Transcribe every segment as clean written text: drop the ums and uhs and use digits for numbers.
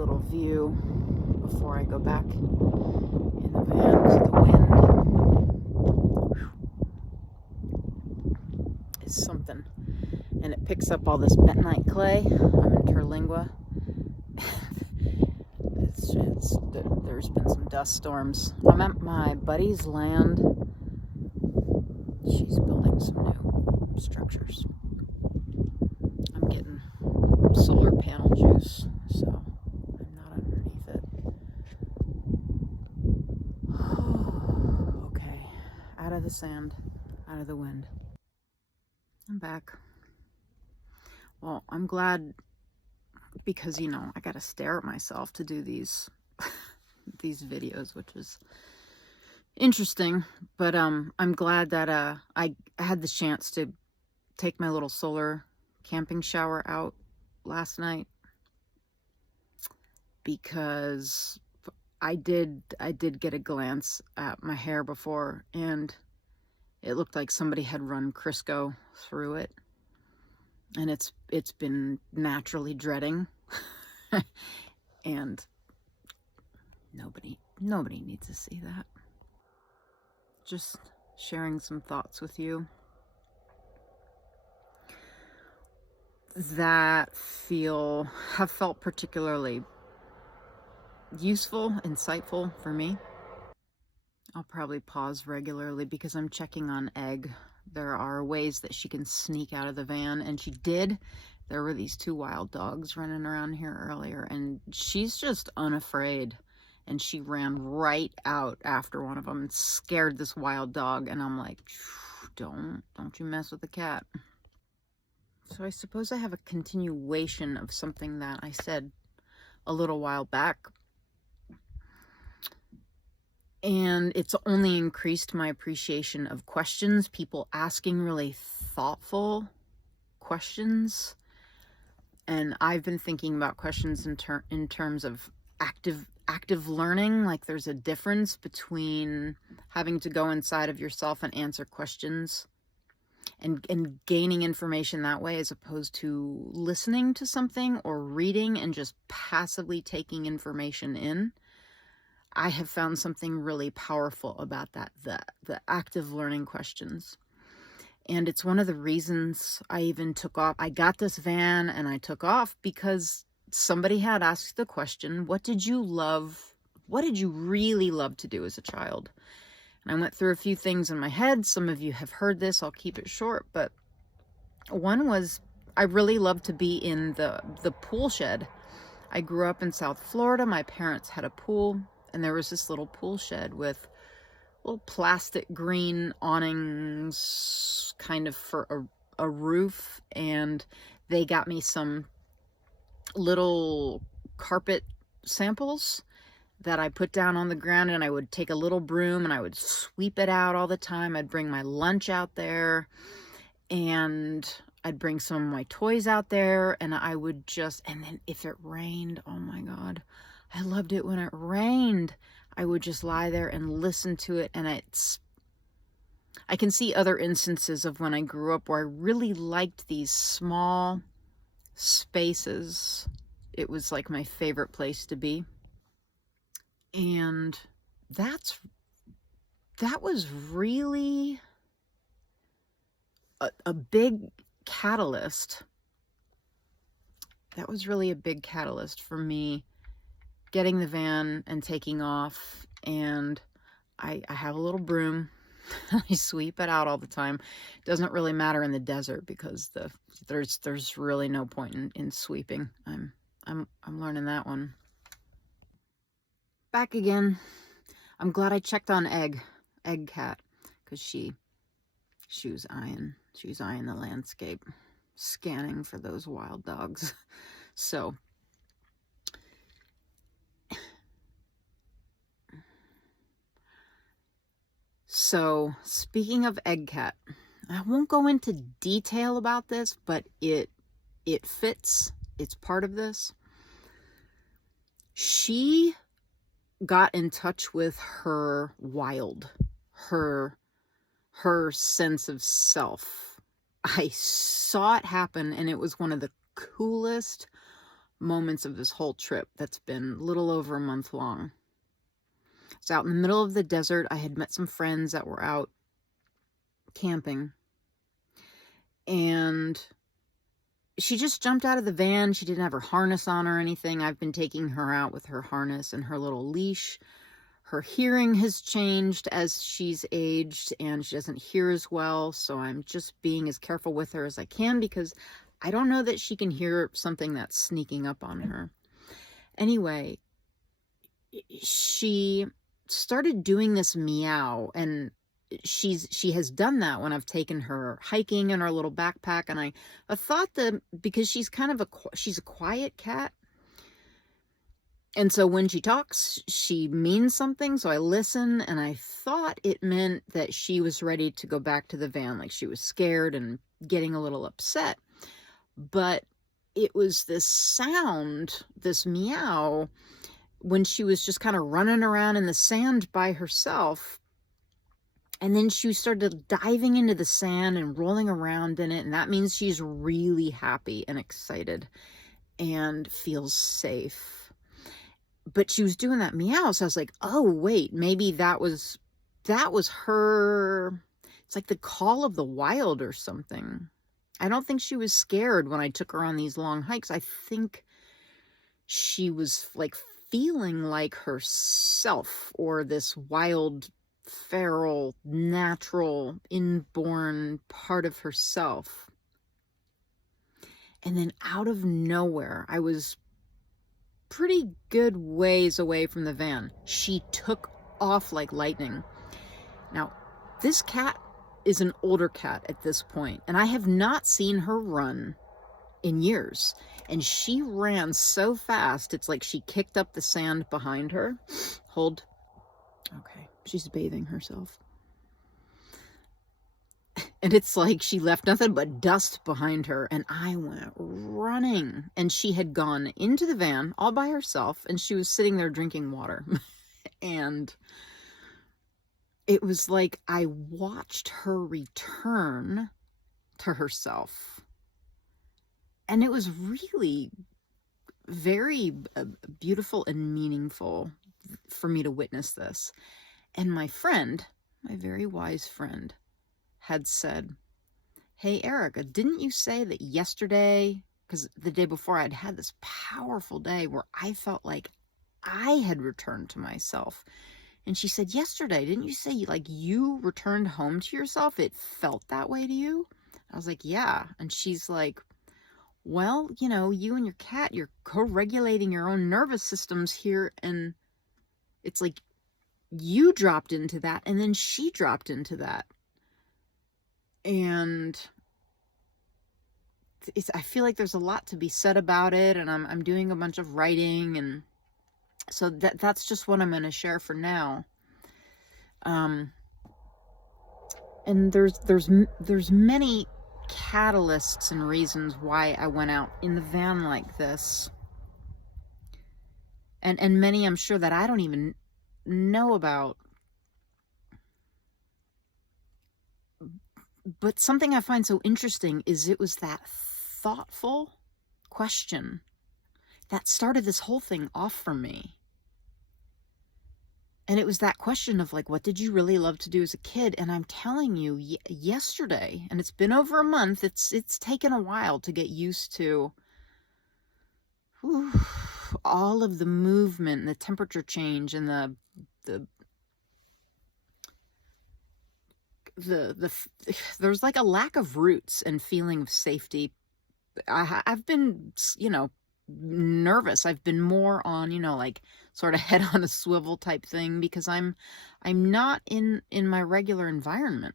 little view before I go back in the van because the wind is something. And it picks up all this bentonite clay. I'm in Terlingua. There's been some dust storms. I'm at my buddy's land. She's building some new structures. I'm getting solar panel juice, so I'm not underneath it. Okay, out of the sand, out of the wind. I'm back. Well, I'm glad because, you know, I gotta stare at myself to do these these videos, which is interesting, but I'm glad that I had the chance to take my little solar camping shower out last night, because I did get a glance at my hair before, and it looked like somebody had run Crisco through it, and it's been naturally dreading. And nobody needs to see that. Just sharing some thoughts with you that have felt particularly useful, insightful for me. I'll probably pause regularly because I'm checking on Egg. There are ways that she can sneak out of the van, and she did. There were these 2 wild dogs running around here earlier, and she's just unafraid. And she ran right out after one of them and scared this wild dog. And I'm like, don't you mess with the cat. So I suppose I have a continuation of something that I said a little while back. And it's only increased my appreciation of questions, people asking really thoughtful questions. And I've been thinking about questions in terms of active learning. Like, there's a difference between having to go inside of yourself and answer questions and gaining information that way, as opposed to listening to something or reading and just passively taking information in. I have found something really powerful about that, the active learning questions. And it's one of the reasons I even took off. I got this van and I took off because somebody had asked the question, what did you really love to do as a child? And I went through a few things in my head. Some of you have heard this. I'll keep it short. But one was, I really loved to be in the pool shed. I grew up in South Florida. My parents had a pool, and there was this little pool shed with little plastic green awnings kind of for a roof. And they got me some little carpet samples that I put down on the ground, and I would take a little broom and I would sweep it out all the time. I'd bring my lunch out there, and I'd bring some of my toys out there, and I would and then if it rained, oh my God, I loved it when it rained. I would just lie there and listen to it. And I can see other instances of when I grew up where I really liked these small spaces. It was like my favorite place to be. And that was really a big catalyst. That was really a big catalyst for me getting the van and taking off. And I have a little broom. I sweep it out all the time. It doesn't really matter in the desert because there's really no point in sweeping. I'm learning that one. Back again. I'm glad I checked on Egg Cat, because she was eyeing the landscape, scanning for those wild dogs. So speaking of Egg Cat, I won't go into detail about this, but it fits. It's part of this. She got in touch with her her sense of self. I saw it happen, and it was one of the coolest, moments of this whole trip that's been a little over a month long. I was out in the middle of the desert. I had met some friends that were out camping, and she just jumped out of the van. She didn't have her harness on or anything. I've been taking her out with her harness and her little leash. Her hearing has changed as she's aged, and she doesn't hear as well, so I'm just being as careful with her as I can, because I don't know that she can hear something that's sneaking up on her. Anyway, she started doing this meow, and she has done that when I've taken her hiking in our little backpack, and I thought that because she's she's a quiet cat, and so when she talks, she means something, so I listen, and I thought it meant that she was ready to go back to the van, like she was scared and getting a little upset. But it was this sound, this meow, when she was just kind of running around in the sand by herself. And then she started diving into the sand and rolling around in it, and that means she's really happy and excited and feels safe. But she was doing that meow, so I was like, oh wait, maybe that was her. It's like the call of the wild or something. I don't think she was scared when I took her on these long hikes. I think she was like feeling like herself, or this wild, feral, natural, inborn part of herself. And then out of nowhere, I was pretty good ways away from the van, she took off like lightning. Now, this cat is an older cat at this point, and I have not seen her run in years. And she ran so fast, it's like she kicked up the sand behind her. Hold. Okay, she's bathing herself. And it's like she left nothing but dust behind her, and I went running. And she had gone into the van all by herself, and she was sitting there drinking water. And it was like I watched her return to herself. And it was really very beautiful and meaningful for me to witness this. And my friend, my very wise friend, had said, hey, Erica, didn't you say that yesterday, because the day before I'd had this powerful day where I felt like I had returned to myself? And she said, yesterday, didn't you say like you returned home to yourself? It felt that way to you? I was like, yeah. And she's like, well, you know, you and your cat, you're co-regulating your own nervous systems here, and it's like you dropped into that, and then she dropped into that. And I feel like there's a lot to be said about it, and I'm doing a bunch of writing, and so that's just what I'm going to share for now. And there's many catalysts and reasons why I went out in the van like this, and many I'm sure that I don't even know about. But something I find so interesting is it was that thoughtful question that started this whole thing off for me. And it was that question of like, what did you really love to do as a kid? And I'm telling you, yesterday, and it's been over a month, it's taken a while to get used to all of the movement and the temperature change and there's like a lack of roots and feeling of safety. I've been, nervous. I've been more on, like sort of head on a swivel type thing, because I'm not in my regular environment.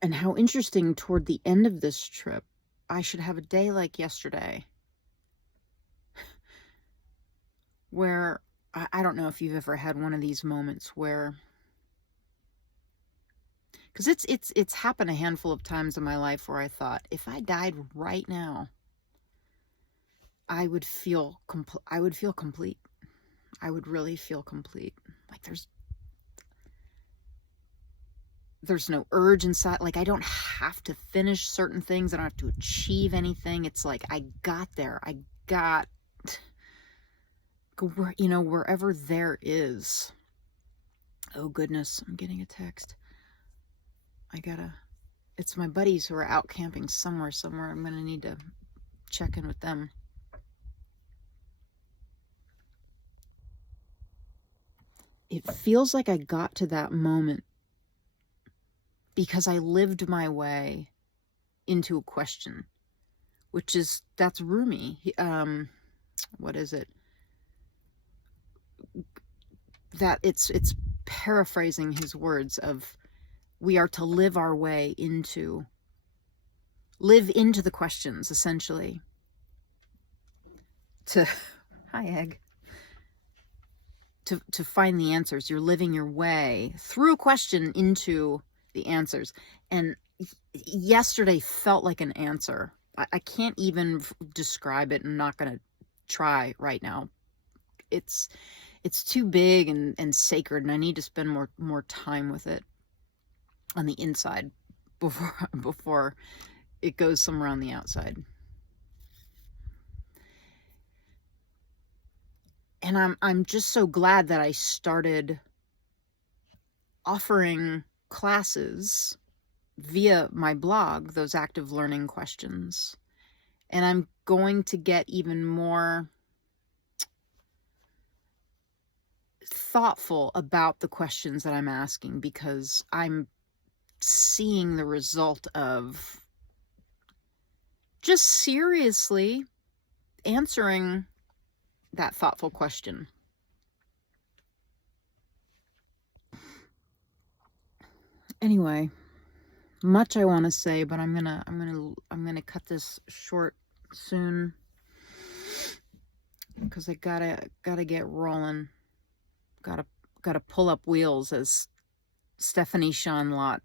And how interesting, toward the end of this trip, I should have a day like yesterday where I don't know if you've ever had one of these moments where, because it's happened a handful of times in my life where I thought, if I died right now, I would feel complete. I would really feel complete. Like there's no urge inside. Like, I don't have to finish certain things. I don't have to achieve anything. It's like, I got there. I got, you know, wherever there is. Oh, goodness. I'm getting a text. It's my buddies who are out camping somewhere. I'm going to need to check in with them. It feels like I got to that moment because I lived my way into a question, that's Rumi. What is it? That it's paraphrasing his words of, we are to live our way into the questions, essentially. Hi, Egg. To find the answers. You're living your way through a question into the answers. And yesterday felt like an answer. I can't even describe it. I'm not going to try right now. It's too big and sacred, and I need to spend more time with it on the inside before it goes somewhere on the outside. And I'm just so glad that I started offering classes via my blog, those active learning questions. And I'm going to get even more thoughtful about the questions that I'm asking, because I'm seeing the result of just seriously answering that thoughtful question. Anyway, much I want to say, but I'm gonna cut this short soon because I gotta get rolling. Gotta pull up wheels, as Stephanie Shonlott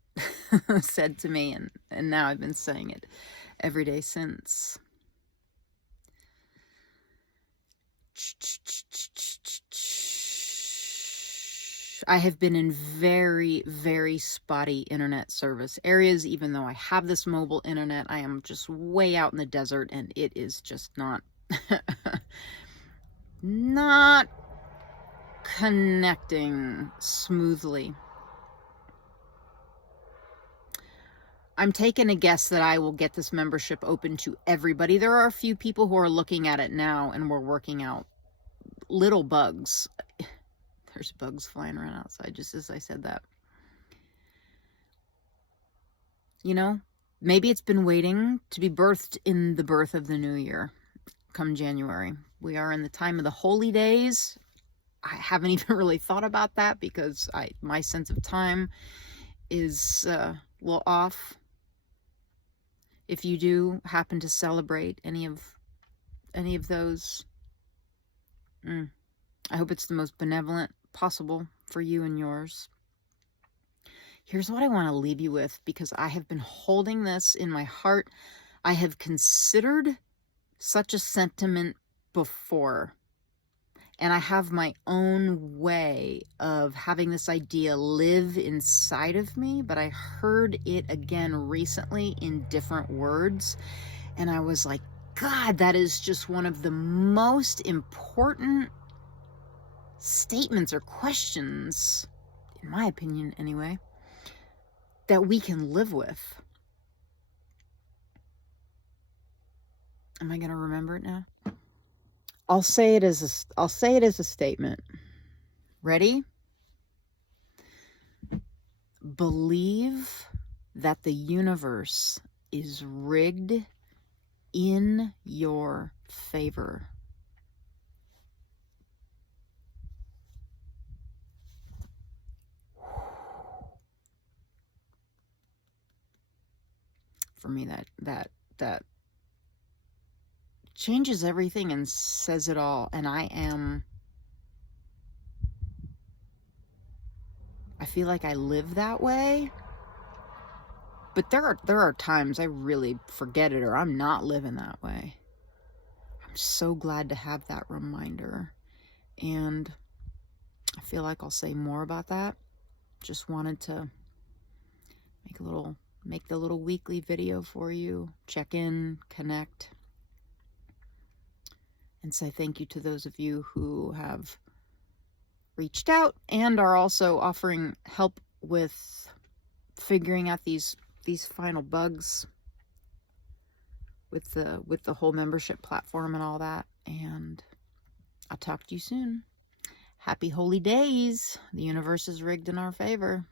said to me, and now I've been saying it every day since. I have been in very, very spotty internet service areas. Even though I have this mobile internet, I am just way out in the desert, and it is just not not connecting smoothly. I'm taking a guess that I will get this membership open to everybody. There are a few people who are looking at it now, and we're working out little bugs. There's bugs flying around outside just as I said that. You know, maybe it's been waiting to be birthed in the birth of the new year come January. We are in the time of the holy days. I haven't even really thought about that because my sense of time is a little off. If you do happen to celebrate any of those, I hope it's the most benevolent possible for you and yours. Here's what I want to leave you with, because I have been holding this in my heart. I have considered such a sentiment before, and I have my own way of having this idea live inside of me, but I heard it again recently in different words, and I was like, God, that is just one of the most important statements or questions, in my opinion anyway, that we can live with. Am I going to remember it now? I'll say it as a statement. Ready? Believe that the universe is rigged in your favor. For me, that changes everything and says it all. And I feel like I live that way. But there are times I really forget it, or I'm not living that way. I'm so glad to have that reminder. And I feel like I'll say more about that. Just wanted to make the little weekly video for you, check in, connect, and say thank you to those of you who have reached out and are also offering help with figuring out these final bugs with the whole membership platform and all that. And I'll talk to you soon. Happy holy days. The universe is rigged in our favor.